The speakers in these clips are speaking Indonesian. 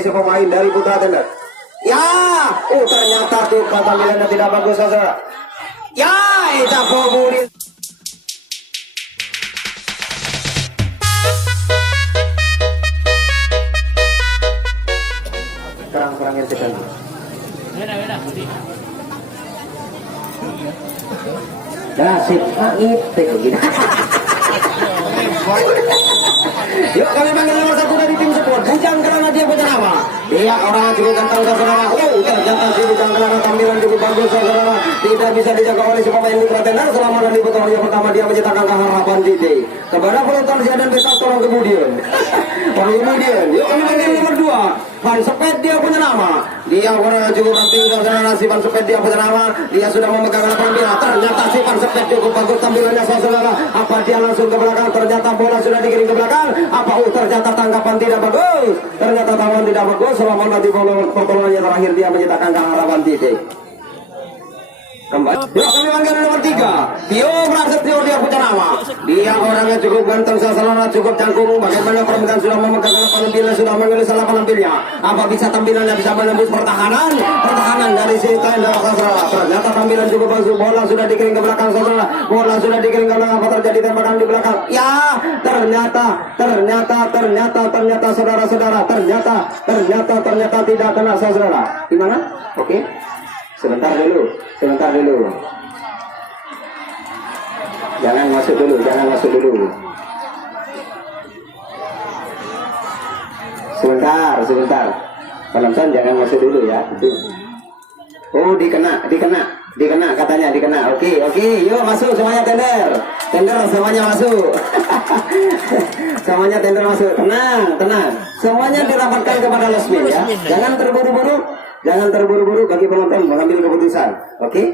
si pemain dari Putra Tender. Ya, ternyata tuh tampilannya tidak bagus saudara. Ya, itu Budi. Kurang ngertikan. Beda Budi. Dasip itu gitu. Yuk kami panggil nomor 1 dari tim support Bujang karena dia punya nama. Dia orang cukup ganteng saudara. Ternyata si Bujang karena tampilan cukup bagus saudara. Tidak bisa dijaga oleh si pemain Putra Tender selama dari putaran pertama dia menciptakan keharapan Dede. Kepada penonton dan besok tolong kemudian. Yuk kami panggil nomor 2 Van Sepet dia punya nama. Dia orang cukup penting saudara. Si Van Sepet dia punya nama. Dia sudah memegang tampilan. Ternyata si Van Sepet cukup bagus tampilannya saudara. Apa dia langsung ke belakang? Ternyata bola sudah dikirim ke belakang. Apa ternyata tanggapan tidak bagus. Ternyata tangan tidak bagus. Selama nanti pertolongannya terakhir dia menciptakan keharapan titik. Kembali. Yuk kami panggil nomor 3 Tio Prasetyo dia punya nama. Dia orangnya cukup ganteng saudara, cukup canggung. Bagaimana perempuan sudah memegang penampilan, sudah mengelis salah penampilannya. Apa bisa tampilannya bisa menembus pertahanan dari si Tender saudara. Ternyata tampilan cukup bagus. Bola sudah dikirim ke belakang saudara. Bola sudah dikirim ke belakang. Apa terjadi tembakan di belakang? Ya, ternyata saudara-saudara. Ternyata tidak kena saudara. Gimana? Oke. Sebentar dulu. Jangan masuk dulu. Sebentar. Penonton jangan masuk dulu ya. Oh, dikena katanya dikena. Oke. Yuk masuk semuanya Tender semuanya masuk. Semuanya Tender masuk. Tenang. Semuanya dirapatkan kepada Lesmin ya. Jangan terburu-buru bagi penonton mengambil keputusan. Oke?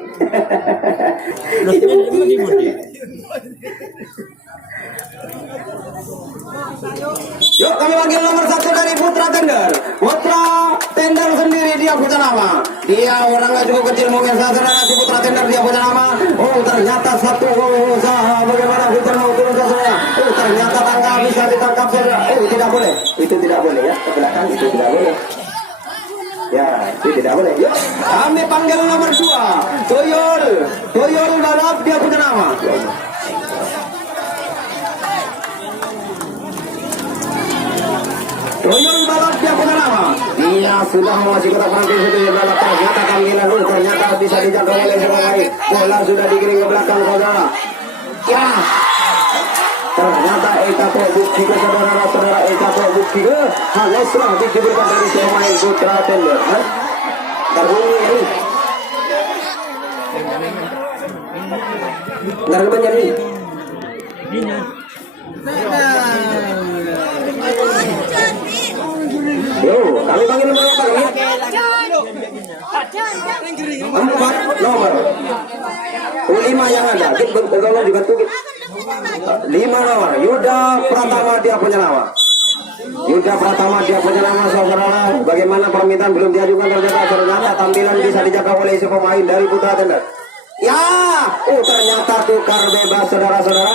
Yuk kami panggil nomor 1 dari Putra Tender. Putra Tender sendiri dia punya nama. Dia orangnya cukup kecil mungkin saudara. Si Putra Tender dia punya nama. Ternyata satu usaha bagaimana Putra mau turun saudara. Ternyata tangga bisa ditangkap saudara. Tidak boleh. Itu tidak boleh ya. Ke belakang itu tidak boleh. Ya, itu tidak boleh. Yuk, kami panggil nomor 2 Toyol balap dia punya nama. Toyol balap dia punya nama. Dia sudah mengasih kotak penalti itu balap. Ternyata tampilan ternyata bisa dijaga oleh orang lain. Bola sudah dikirim ke belakang saudara. Ya, ternyata etape bukti ke saudara-saudara, etape bukti ke haluslah diberikan dari pemain Putra Tender. Terbunyi ini. Terbunyi ini. Yo, kami panggil nomor berapa kami? 4 nomor. 5 yang ada. Kita tolong dibantu. 5 nomor. Yuda Pratama dia punya nama. Saudara. Bagaimana permintaan belum diajukan ternyata tampilan bisa dijaga oleh si pemain dari Putra Tender. Ya, ternyata tukar bebas saudara-saudara.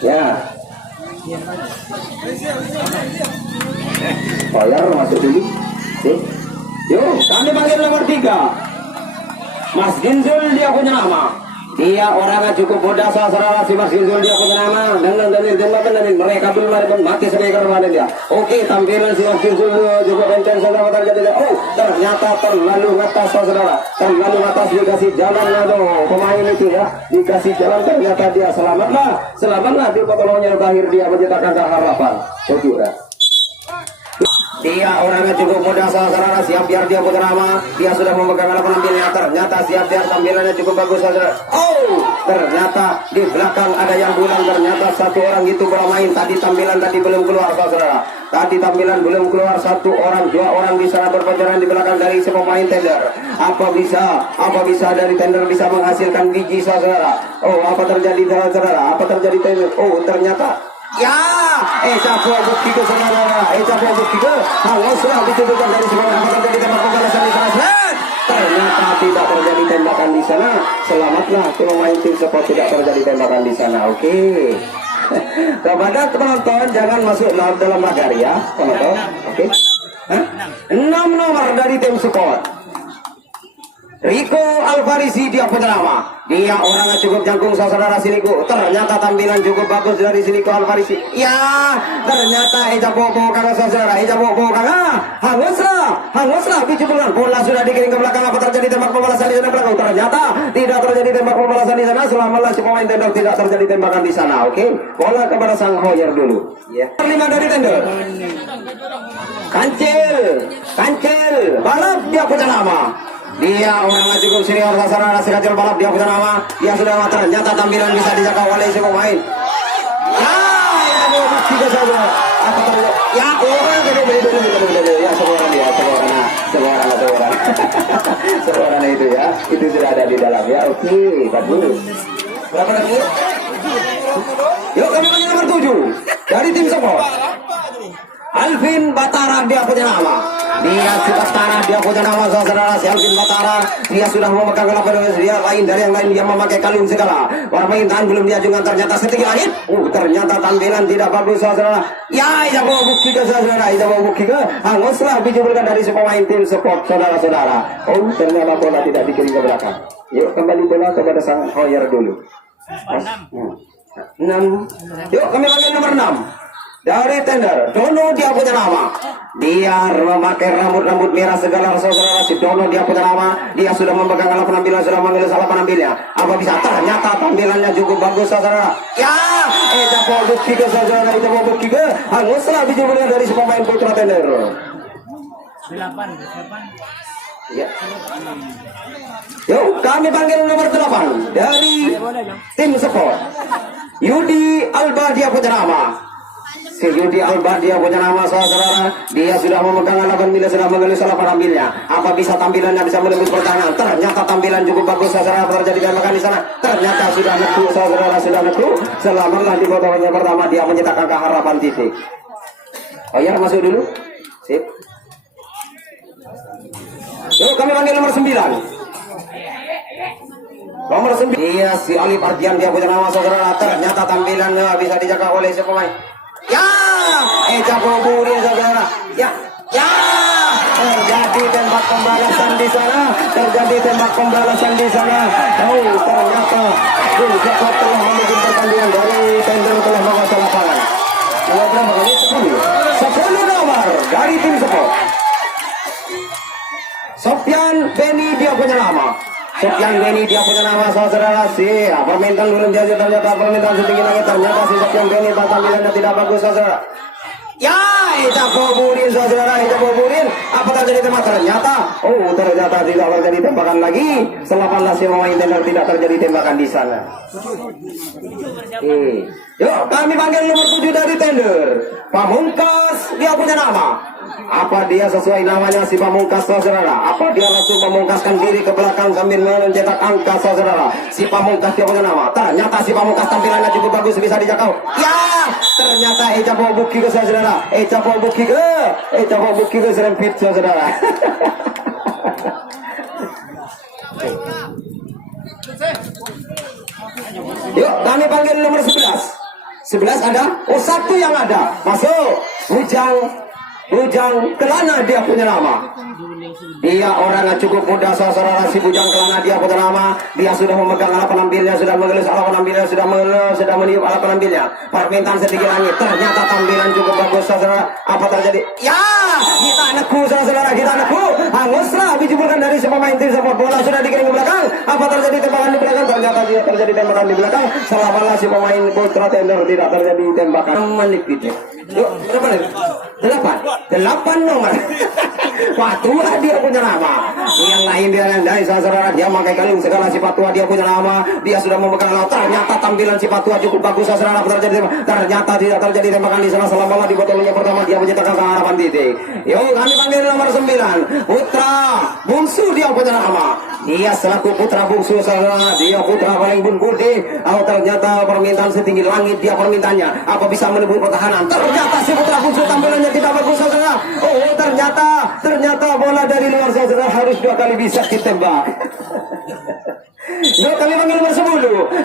Ya. Bayar masuk dulu. Yuk, kami panggil nomor 3 Mas Ginzul dia punya nama. Dia orangnya cukup muda saudara. Si Mas Ginzul dia punya nama. Dan mereka belum mati sebagai kemarin dia. Oke, tampilan si Mas Ginzul cukup intens saudara. Ternyata terlalu atas saudara. Terlalu atas dikasih jalan pemain itu ya. Dikasih jalan ternyata dia selamatlah di pertolongan terakhir dia menciptakan keharapan. Oke ya. Dia orangnya cukup muda saudara, siap biar dia punya nama. Dia sudah memegang penampilannya. Ternyata siap biar tampilannya cukup bagus saudara. Ternyata di belakang ada yang bilang ternyata satu orang itu bermain. Tadi tampilan belum keluar saudara. Belum keluar 1 orang, 2 orang di sana berpacaran di belakang dari si pemain Tender. Apa bisa dari Tender bisa menghasilkan biji saudara. Apa terjadi saudara? Apa terjadi Tender? Ternyata ya, bukti ke saudara. Bukti ke haluslah ditutupan dari sebuah apa terjadi tembak pembalasan di sana. Ternyata tidak terjadi tembakan di sana. Selamatlah pemain tim support tidak terjadi tembakan di sana. Oke. Kepada penonton jangan masuk dalam lagar ya, penonton. Oke. Hah? 6 nomor dari tim support. Rico Alvarisi dia penerama. Dia orangnya cukup jangkung saudara siniku. Ternyata tampilan cukup bagus dari Rico Alvarisi. Ya, ternyata Eja Bobo kakak saudara. Eja Bobo kakak. Hanguslah. Bijubulan bola sudah dikirim ke belakang. Apa terjadi tembak pembalasan di sana belakang? Ternyata tidak terjadi tembak pembalasan di sana. Selama si pemain tender tidak terjadi tembakan di sana. Oke, bola kepada sang Hoyer dulu. Ya. 5 dari tender. Kancil. Balap dia penerama. Dia orangnya cukup senior saudara sekecil balap dia punya nama. Dia sudah ternyata tampilan bisa dijaga oleh si pemain. Ya, itu bukti saja. Apa terjadi? Ya, orang ya semua orang itu ya. Itu sudah ada di dalam ya. Oke, bagus. Berapa lagi? Yuk kami panggil nomor 7 dari tim support. Alvin Batara dia punya nama. Dia punya nama saudara si Alvin Batara. Dia sudah memegang lapan dia lain dari yang lain. Dia memakai kalung segala. Permintaan belum diajukan ternyata setinggi langit. Ternyata tampilan tidak bagus saudara. Ya, ia bawa bukti ke saudara. Ia bawa bukti ke. Hanguslah bijubulkan dari si pemain tim support saudara-saudara. Ternyata bola tidak dikirim ke belakang. Yuk kembali bola kepada sang Hoyer dulu. 6. Yuk kami panggil nomor 6. Dari tender, Dono dia punya nama. Dia memakai rambut merah segala saudara si Dono dia punya nama. Dia sudah memegang alat penampilan, sudah mengambil salah penampilannya. Apa bisa? Ternyata tampilannya cukup bagus saudara. Ya, coba bukti ke saudara, coba bukti ke. Hanguslah bijubulnya dari si pemain putra tender. 8. Ya. Yuk kami panggil nomor 8 dari tim support. Yudi Alba dia punya nama. Si Yudi Alba dia punya nama saudara. Dia sudah memegang 8 bila sudah mengelus salah penampilannya. Apa bisa tampilannya bisa menembus pertahanan? Ternyata tampilan cukup bagus saudara. Terjadi tembakan di sana. Ternyata sudah neku saudara, sudah neku. Selamatlah di potongannya pertama dia mencetak angka harapan titik. Oh ya, masuk dulu. Sip. Yuk kami panggil nomor 9. Nomor 9. Iya si Alif Ardian dia punya nama saudara. Ternyata tampilannya bisa dijaga oleh si pemain. Ya, Eja Boburin saudara. Ya. Terjadi tembak pembalasan di sana. Ternyata cepat telah membuat pertandingan dari tender telah menguasai lapangan. Berapa kali? 10 nomor dari tim support. Sofyan Beni dia punya nama. Saudara si permintaan belum jadi ternyata permintaan setinggi langit ternyata si Sofyan Beni tampilannya tidak bagus saudara. Ya, Eja Boburin saudara, apa terjadi tembak ternyata? Ternyata tidak terjadi tembakan lagi. Selamatlah si pemain tender tidak terjadi tembakan di sana. Yuk kami panggil nomor 7 dari tender. Pamungkas dia punya nama. Apa dia sesuai namanya si Pamungkas saudara? Apa dia langsung memungkaskan diri ke belakang sambil mencetak angka saudara? Si Pamungkas dia punya nama. Ternyata si Pamungkas tampilannya cukup bagus bisa dijangkau. Ya, ternyata Eja bawa bukti ke saudara. Eja bawa bukti ke serempit saudara. Yuk kami panggil nomor 11. 11 ada? Satu yang ada. Masuk. Bujang Kelana dia punya nama. Dia orangnya cukup muda saudara si Bujang Kelana dia punya nama. Dia sudah memegang alat penampilannya, sudah mengelus alat penampilannya, sudah meniup alat penampilannya. Permintaan setinggi langit. Ternyata tampilan cukup bagus saudara. Apa terjadi? Ya, kita neku saudara, kita neku. Hanguslah bijubulkan dari si pemain tim support. Bola sudah dikirim ke belakang. Apa terjadi tembakan di belakang? Ternyata tidak terjadi tembakan di belakang. Selamatlah si pemain putra tender tidak terjadi tembakan. Menipit. Yuk, berapa lagi? 8 nomor. Patua dia punya nama. Yang lain dia dari saudara dia memakai kalung segala si Patua dia punya nama. Dia sudah memegang laut. Ternyata tampilan si Patua cukup bagus saudara. Ternyata tidak terjadi tembakan di sana. Selama di botolnya pertama dia mencetakkan harapan titik. Yuk kami panggil nomor 9 Putra Bungsu dia punya nama. Dia selaku putra bungsu saudara. Dia putra paling bungkudi. Ternyata permintaan setinggi langit dia permintaannya. Apa bisa menembus pertahanan? Ternyata si putra bungsu tampilannya tidak bagus saudara. Ternyata bola dari luar saudara harus 2 kali bisa ditembak. Yuk kami panggil nomor 10.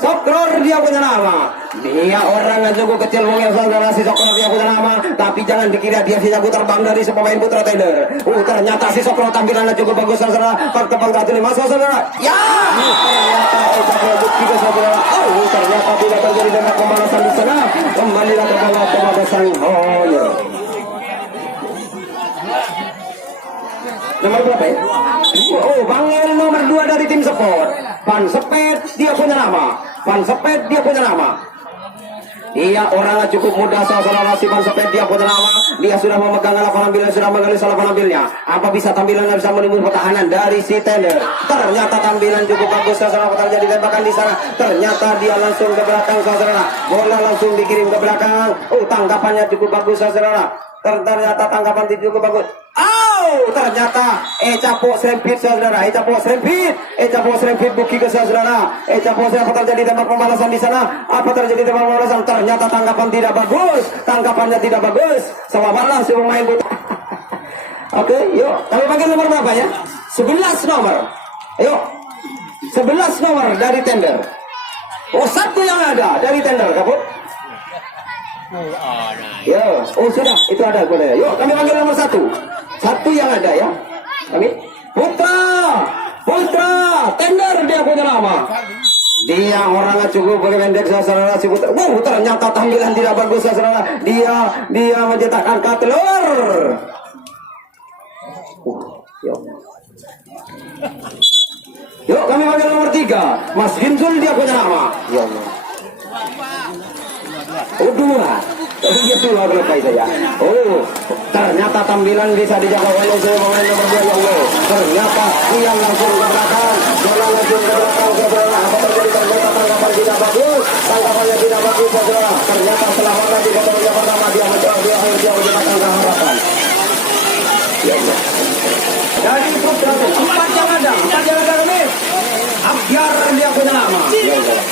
Sokror dia punya nama. Dia orang yang cukup kecil mungkin saudara, si Sokror dia punya nama. Tapi jangan dikira dia si jago terbang dari pemain putra tender. Ternyata si Sokror tampilannya cukup bagus saudara. Pertepang 1-5 saudara. Ya. Ternyata bukti saudara. Ternyata tidak terjadi dengan pembalasan di sana. Kembali ke bawah pembalasan. Nomor berapa ya? Bangil nomor 2 dari tim Sport. Pan Sepet dia punya nama. Dia orangnya cukup muda saudara, si Pan Sepet dia punya nama. Dia sudah memegang alat penampilan, sudah menggali salah penampilannya. Apa bisa tampilannya bisa menimbulkan pertahanan dari si Tender? Ternyata tampilan cukup bagus saudara, terjadi tembakan di sana. Ternyata dia langsung ke belakang saudara. Bola langsung dikirim ke belakang. Tangkapannya cukup bagus saudara. Ternyata tangkapan cukup bagus. Ternyata capok serempit saudara, capok serempit buki ke saudara, apa terjadi tembak pembalasan di sana? Apa terjadi tembak pembalasan? Ternyata tangkapan tidak bagus, tangkapannya tidak bagus. Selamatlah si pemain buta. Oke, yuk, kami panggil nomor berapa ya? 11 nomor. Ayo, 11 nomor dari Tender. Satu yang ada dari Tender, kaput. Ya, sudah, itu ada boleh. Yuk, kami panggil nomor 1. Satu yang ada ya. Kami Putra Tender dia punya nama. Dia orangnya cukup pendek saudara, si Putra. Ternyata tampilan tidak bagus saudara. Dia mencetakkan telur. Yuk kami panggil nomor 3. Mas Ginzul dia punya nama. Ya Allah. Dua berapa itu ya? Ternyata tampilan bisa dijaga oleh pemain nomor 2 ya Allah. Ternyata dia langsung ke belakang, bola langsung ke belakang saudara. Apa terjadi? Ternyata tangkapan tidak bagus, tangkapannya tidak bagus saudara. Ternyata selamatnya di babak pertama dia mencoba dia mencetakkan keharapan. Ya Allah. Dari Putra 4 yang ada ini. Abdiar dia punya nama. Ya Allah.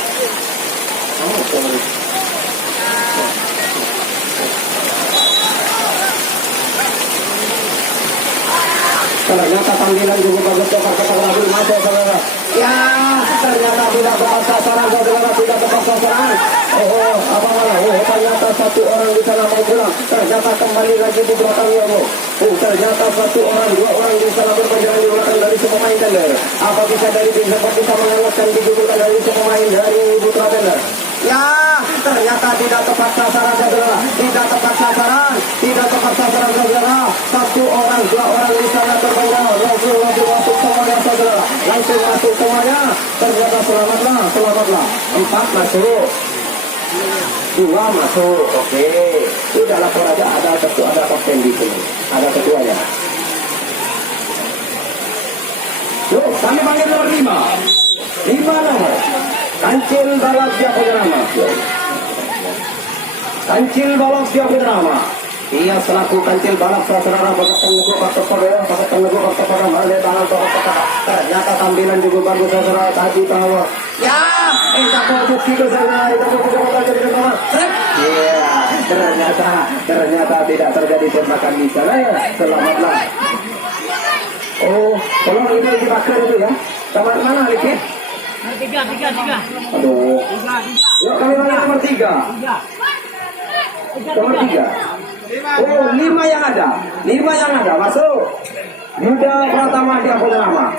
Ternyata tampilan juga bagus kepada Rasul masuk saudara. Ya, ternyata tidak tepat sasaran saudara, tidak tepat sasaran. Apa malah? Ternyata satu orang di sana mau pulang. Ternyata kembali lagi di belakang ya Allah. Ternyata satu orang, 2 orang di sana berjalan di belakang dari semua pemain Tender. Apa bisa dari tim Sport bisa mengalahkan digugurkan dari semua pemain dari Putra Tender? Ya, ternyata tidak tepat sasaran saudara, tidak tepat sasaran saudara. Satu orang, 2 orang di sana terbayang, langsung masuk semuanya saudara, langsung masuk semuanya. Ternyata selamatlah. 4 masuk, 2 masuk. Oke, sudah lapor aja, ada kapten di sini, ada ketuanya. Yuk, kami panggil nomor 5 nomor. Kancil balap dia punya nama. Ia selaku kancil balap saudara ternyata tampilan juga bagus saudara. Tadi tahu ya ternyata tidak terjadi tembakan di sana ya. Selamatlah. Tolong itu dibakar itu ya. Kamar mana Likit? 3. Aduh. Yuk kami panggil nomor 3. Nomor 3. 5 yang ada. Masuk. Yuda Pratama dia punya nama.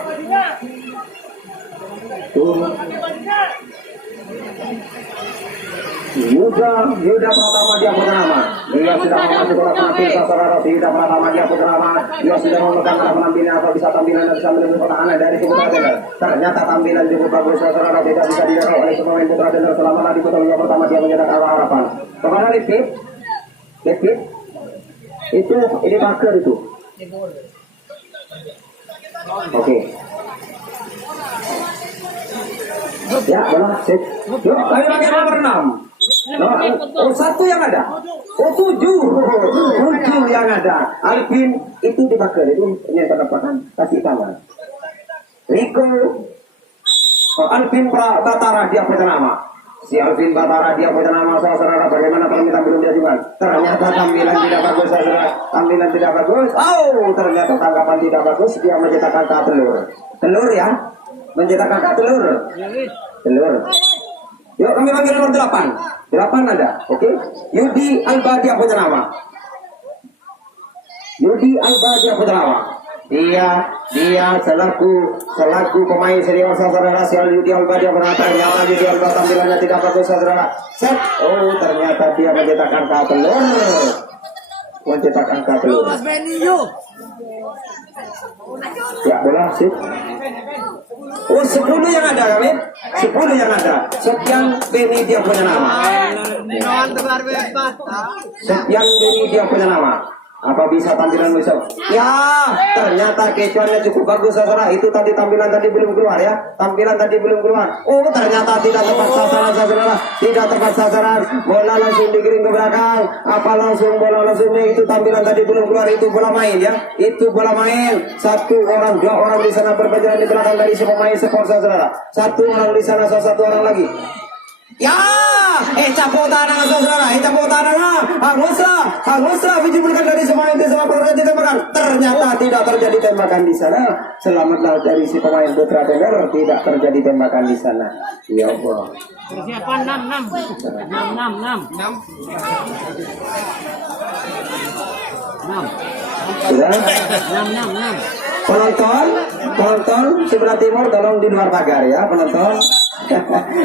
Yuda Pratama dia punya nama. Dia sudah masuk ke penampilan saudara. Yuda Pratama dia punya nama. Dia sudah memegang penampilan apa bisa tampilan bisa menembus pertahanan dari Putra Tender. Ternyata tampilan cukup bagus saudara, tidak bisa dilakukan oleh semua pemain Putra Tender. Selama di pertandingan pertama dia mencetak harapan. Kemana Rifki? Itu ini marker itu. Oke. Ya, bola sip. Yuk, kami pakai nomor 6. 1 yang ada. 7 yang ada. Alvin itu dibakar, itu yang terdapatkan kasih tangan. Rico Alvin Batara dia punya nama. Si Alvin Batara dia punya nama saudara. Bagaimana kalau kita belum diajukan? Ternyata tampilan tidak bagus saudara. Tampilan tidak bagus. Ternyata tanggapan tidak bagus. Dia mencetakkan telur. Telur ya. mencetak angka telur. Telur. Yuk kami panggil nomor 8. 8 ada. Oke. Yudi Alba dia punya nama. Yudi Alba dia punya nama. Dia selaku pemain senior saudara sial Yudi Alba dia berkata nyala Yudi Alba tampilannya tidak bagus saudara. Set. Oh ternyata dia mencetak angka telur. Mencetak angka telur. Ya bola sip. Oh 10 yang ada kami. 10 yang ada. Sekian Beni dia punya nama. Sekian Beni dia punya nama. Apa bisa tampilan besok? Ya, ternyata kecuannya cukup bagus saudara. Itu tadi tampilan tadi belum keluar ya. Tampilan tadi belum keluar. Oh, ternyata tidak tepat sasaran saudara. Tidak tepat sasaran. Bola langsung digiring ke belakang. Apa langsung bola langsungnya itu tampilan tadi belum keluar. Itu bola main ya. Itu bola main. 1 orang, 2 orang di sana berpacaran di belakang dari si pemain sport saudara. 1 orang di sana, 1 orang lagi. Ya, capo tanah saudara, capo tanah, hanguslah, biji berikan dari semua itu sama terjadi tembakan. Ternyata tidak terjadi tembakan di sana. Selamatlah dari si pemain putra tender, tidak terjadi tembakan di sana. Ya Allah. Persiapan 6. Sudah? 6. Penonton sebelah timur tolong di luar pagar ya penonton.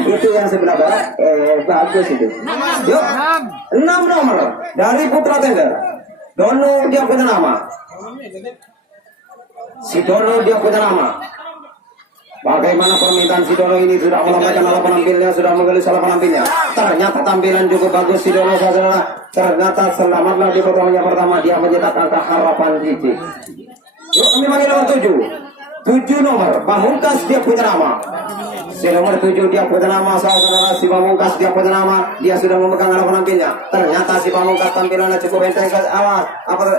Itu yang sebelah barat bagus itu. Yuk 6 nomor dari putra tender. Dono dia punya nama. Si Dono dia punya nama. Bagaimana permintaan si Dono ini sudah melambaikan ala penampilnya, sudah menggelis ala penampilnya. Ternyata tampilan cukup bagus si Dono saudara. Ternyata selamatlah di pertandingan pertama dia mencetak angka harapan Cici. Yuk kami panggil nomor 7 nomor Pamungkas dia punya nama. Si nomor 7 dia punya nama saudara. Si Pamungkas dia punya nama. Dia sudah memegang ala penampilnya. Ternyata si Pamungkas tampilannya cukup enteng. Awas.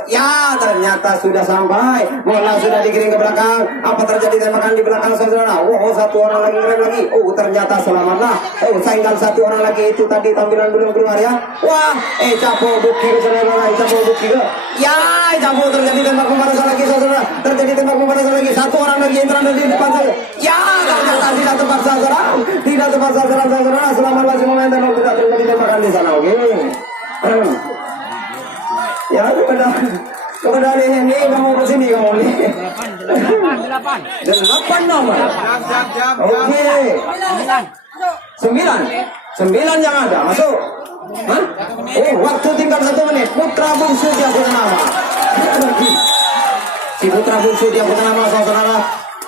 Ya ternyata sudah sampai. Bola sudah digiring ke belakang. Apa terjadi tembakan di belakang saudara? Oh 1 orang lagi ngerem lagi. Oh ternyata selamatlah. Oh saingan 1 orang lagi itu tadi tampilan belum keluar ya. Wah capo buki saudara. Capo buki ya capo terjadi tembak pembalasan lagi saudara. Terjadi tembak pembalasan lagi. 1 orang lagi yang terang di depan saya. Ya ternyata tidak tepat sasaran. Tidak tepat sasaran saudara. Selamatlah semua yang tidak terjadi tembakan di sana. Oke. Ya kepada ini kamu kesini kamu nih. 8 nomor. Oke. 9 yang ada masuk. Hah? Oh waktu tinggal 1 menit. Putra bungsu dia punya nama. Si putra bungsu dia punya nama saudara.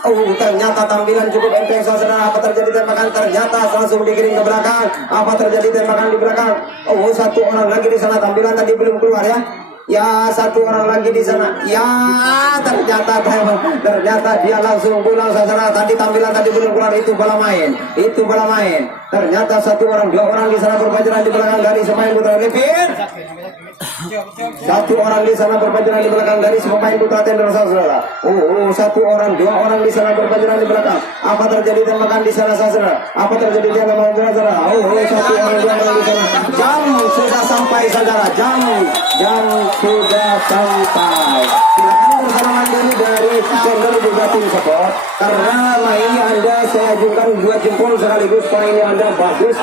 Oh ternyata tampilan cukup enteng saudara. Apa terjadi tembakan? Ternyata langsung digiring ke belakang. Apa terjadi tembakan di belakang? Oh 1 orang lagi di sana. Tampilan tadi belum keluar ya. Ya 1 orang lagi di sana. Ya ternyata dia langsung pulang saudara. Tadi tampilan tadi belum keluar. Itu bola main. Ternyata 1 orang 2 orang di sana berpacaran di belakang dari pemain putra Lipin. 1 orang di sana berpacaran di belakang dari pemain putra tender saudara. Oh 1 orang 2 orang di sana berpacaran di belakang. Apa terjadi tembakan di sana saudara? Apa terjadi tembakan di sana saudara? Oh 1 orang 2 orang di sana. Jam sudah sampai saudara. Jam sudah sampai. Silakan bersama dulu dari tender juga tim support. Karena mainnya Anda saya ajukan 2 jempol sekaligus. Mainnya Anda bagus.